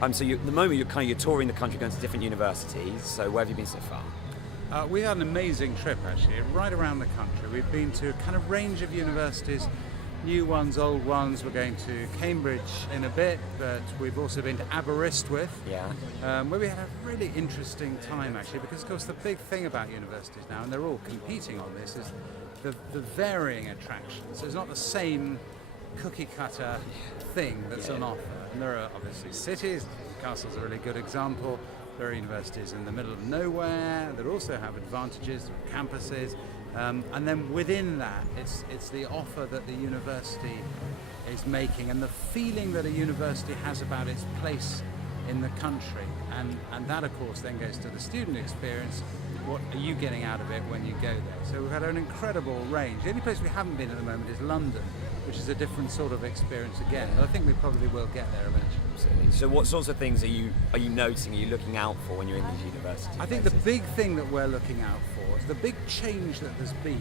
So at the moment you're touring the country, going to different universities. So where have you been so far? We had an amazing trip actually, right around the country. We've been to a kind of range of universities, new ones, old ones. We're going to Cambridge in a bit, but we've also been to Aberystwyth, where we had a really interesting time actually, because of course the big thing about universities now, and they're all competing on this, is the varying attractions. There's not the same cookie cutter thing that's on offer. And there are obviously cities. Newcastle's a really good example. There are universities in the middle of nowhere that also have advantages, campuses, and then within that, it's the offer that the university is making and the feeling that a university has about its place in the country. And that, of course, then goes to the student experience. What are you getting out of it when you go there? So we've had an incredible range. The only place we haven't been at the moment is London, which is a different sort of experience again. But I think we probably will get there eventually. Absolutely. So what sorts of things are you noticing, are you looking out for when you're in these universities? I think the big thing that we're looking out for is the big change that there's been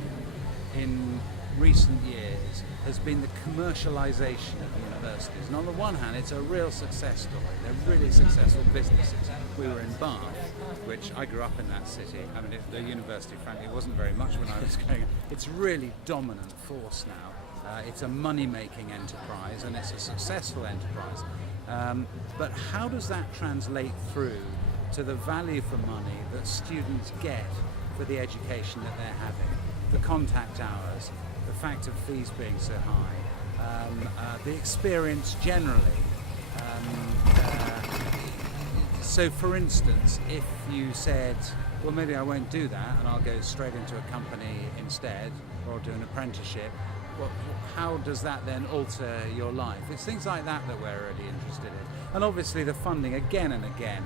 in recent years has been the commercialization of universities. And on the one hand, it's a real success story. They're really successful businesses. We were in Bath, which I grew up in that city. I mean, the university, frankly, wasn't very much when I was growing up. It's really dominant force now. It's a money-making enterprise, and it's a successful enterprise. But how does that translate through to the value for money that students get for the education that they're having? The contact hours, the fact of fees being so high, the experience generally. So for instance, if you said, well, maybe I won't do that and I'll go straight into a company instead, or do an apprenticeship, well, how does that then alter your life? It's things like that that we're really interested in. And obviously the funding, again and again.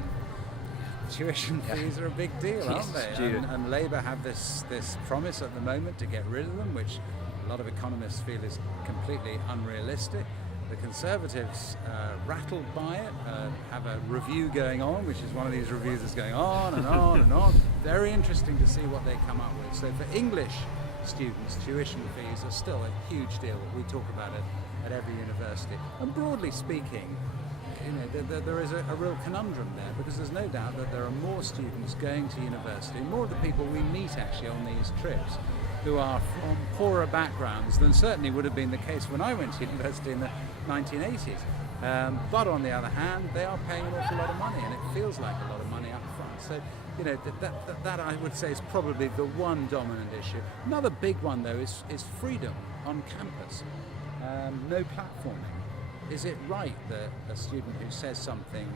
Tuition fees are a big deal, aren't they? And Labour have this promise at the moment to get rid of them, which a lot of economists feel is completely unrealistic. The Conservatives, rattled by it, have a review going on, which is one of these reviews that's going on and on and on. Very interesting to see what they come up with. So for English students, tuition fees are still a huge deal. We talk about it at every university. And broadly speaking, there is a real conundrum there, because there's no doubt that there are more students going to university, more of the people we meet actually on these trips, who are from poorer backgrounds than certainly would have been the case when I went to university in the 1980s. But on the other hand, they are paying an awful lot of money, and it feels like a lot of money up front. So, that I would say is probably the one dominant issue. Another big one, though, is freedom on campus. No platforming. Is it right that a student who says something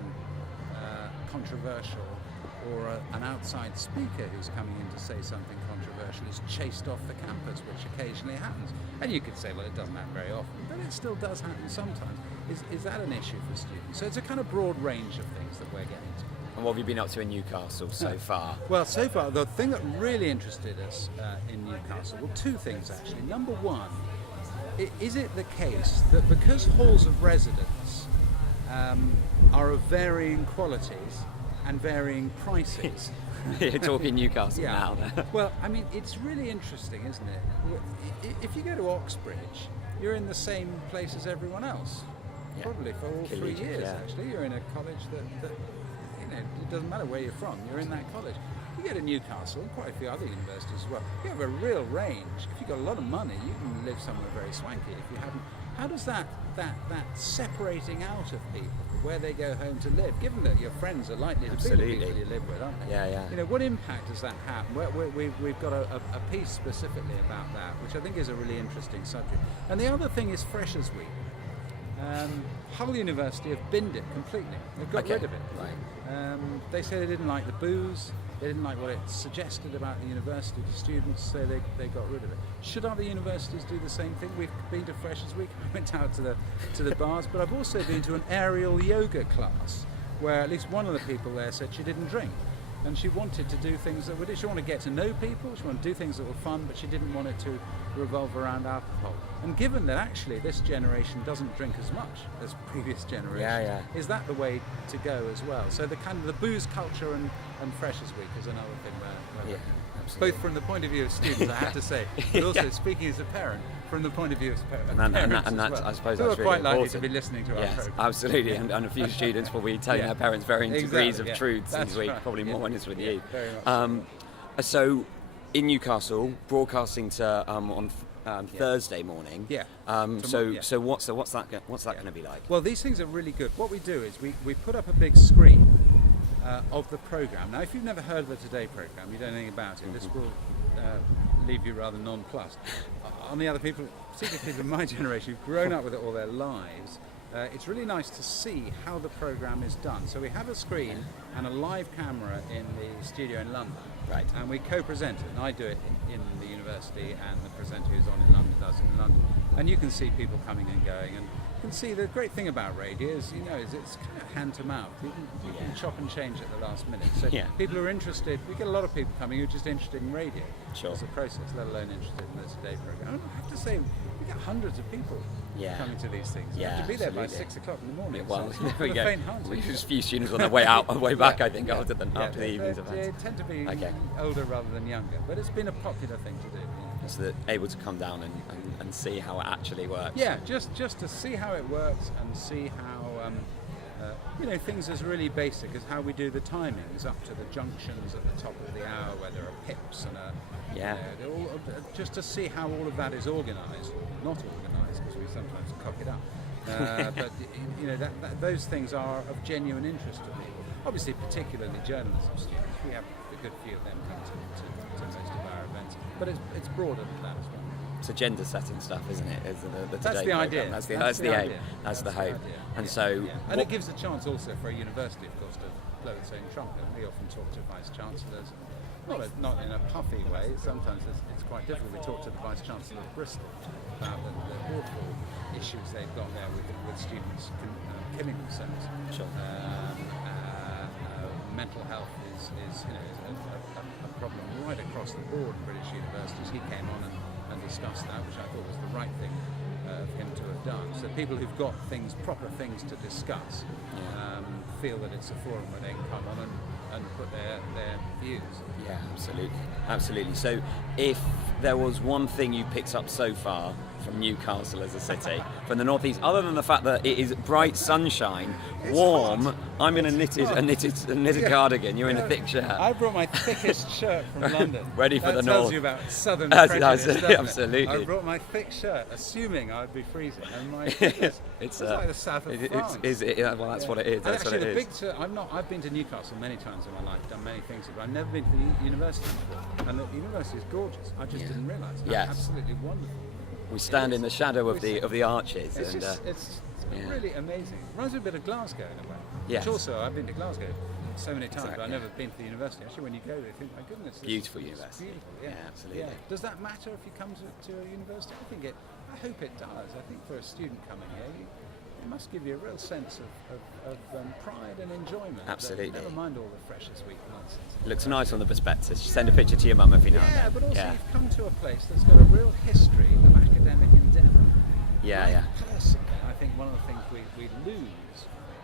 controversial, or an outside speaker who's coming in to say something controversial, is chased off the campus, which occasionally happens? And you could say, well, it doesn't happen very often, but it still does happen sometimes. Is that an issue for students? So it's a kind of broad range of things that we're getting to. And what have you been up to in Newcastle so far? Well, so far, the thing that really interested us in Newcastle, well, two things actually. Number one, is it the case that because halls of residence are of varying qualities and varying prices? You're talking Newcastle now. Well, I mean, it's really interesting, isn't it? If you go to Oxbridge, you're in the same place as everyone else, probably for all 3 years, actually. You're in a college that it doesn't matter where you're from, you're in that college. You get to Newcastle, and quite a few other universities as well, you have a real range. If you've got a lot of money, you can live somewhere very swanky. If you haven't, how does that separating out of people, where they go home to live, given that your friends are likely to be the people you live with, aren't they? Yeah. What impact does that have? We've got a piece specifically about that, which I think is a really interesting subject. And the other thing is Freshers' Week. Hull University have binned it completely. They've got rid of it. Right. They say they didn't like the booze. They didn't like what it suggested about the university to students, so they got rid of it. Should other universities do the same thing? We've been to Freshers' Week. I went out to the bars, but I've also been to an aerial yoga class where at least one of the people there said she didn't drink. And she wanted to do things that she wanted to get to know people, she wanted to do things that were fun, but she didn't want it to revolve around alcohol. And given that actually this generation doesn't drink as much as previous generations, is that the way to go as well? So the booze culture and Freshers Week is another thing where Yeah, absolutely. both from the point of view of students, I have to say, but also speaking as a parent, from the point of view of parents And that's, as well, I suppose who that's are really quite likely important. to be listening to our Yes, program. absolutely, and a few students will be telling Yeah. their parents varying degrees of Exactly, yeah. truths That's this week, right. probably more when it's with you. Very much So, in Newcastle, broadcasting to on Thursday morning. Yeah. So what's that going to be like? Well, these things are really good. What we do is we put up a big screen of the programme. Now, if you've never heard of the Today programme, you don't know anything about it, this will leave you rather nonplussed. On the other people, particularly people of my generation who've grown up with it all their lives, it's really nice to see how the programme is done. So we have a screen and a live camera in the studio in London. Right. And we co-present it, and I do it in the university, and the presenter who's on in London does it in London. And you can see people coming and going, and you can see the great thing about radio is, is it's kind of hand to mouth. You can chop and change at the last minute. So people who are interested, we get a lot of people coming who are just interested in radio as a process, let alone interested in the Today programme. I have to say, we get hundreds of people coming to these things. You have to be there by 6 o'clock in the morning. Well, so there we go. There's There's a few students on their way out, on the way back, I think, after the evening's events. They tend to be older rather than younger, but it's been a popular thing to do. So they're able to come down and see how it actually works. Yeah, just to see how it works and see how things as really basic as how we do the timings up to the junctions at the top of the hour where there are pips and just to see how all of that is organised, not organised because we sometimes cock it up. But those things are of genuine interest to people. Obviously, particularly journalism students. We have a good few of them come to most of our events, but it's broader than that as well. It's agenda setting stuff, isn't it? That's the idea. That's the aim. That's the hope. And so, and it gives a chance also for a university, of course, to blow its own trumpet. We often talk to vice chancellors, not in a puffy way. Sometimes it's quite difficult. We talk to the vice chancellor of Bristol about the awful issues they've got there with students killing themselves. Sure. Mental health is a problem right across the board in British universities. He came on and discussed that, which I thought was the right thing of him to have done. So people who've got proper things to discuss, feel that it's a forum where they can come on and put their views. Yeah, absolutely. So if there was one thing you picked up so far from Newcastle as a city, from the northeast, other than the fact that it is bright sunshine, warm, I'm in a knitted cardigan. You're in a thick shirt. I brought my thickest shirt from London. Ready for the north. That tells you about southern prejudice, doesn't it? Absolutely. I brought my thick shirt, assuming I'd be freezing, and my thickest, it's like the south of France. Well, that's what it is. That's actually, what it is. I've been to Newcastle many times in my life, done many things, but I've never been to the university before. And the university is gorgeous. I just didn't realise. It's absolutely wonderful. We stand in the shadow of the arches. It's really amazing. It reminds me a bit of Glasgow in a way. Yes. Which also, I've been to Glasgow so many times, but I've never been to the university. Actually, when you go there, you think, my goodness, beautiful it's university. Beautiful, Yeah, absolutely. Yeah. Does that matter if you come to a university? I hope it does. I think for a student coming here, it must give you a real sense of pride and enjoyment. Absolutely. Never mind all the Freshers Week nonsense. It looks nice on the prospectus. You send a picture to your mum every now and then. Yeah, but also you've come to a place that's got a real history of academic endeavour. Personally, I think one of the things we lose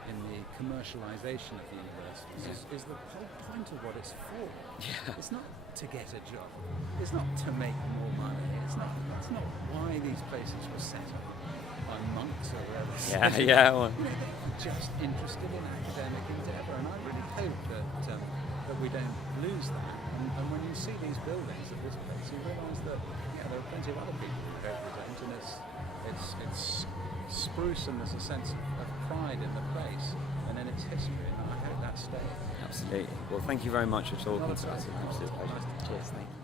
in the commercialisation of the universities is the whole point of what it's for. Yeah. It's not to get a job. It's not to make more money. It's not why these places were set up by monks or whatever. Well. They're just interested in academic endeavour, and I really hope that we don't lose that. And when you see these buildings at this place, you realise that there are plenty of other people who represent, and it's spruce, and there's a sense of pride in the place and in its history, and I hope that stays. Absolutely. Well, thank you very much for talking to us. It's an absolute pleasure. Cheers. Thank you.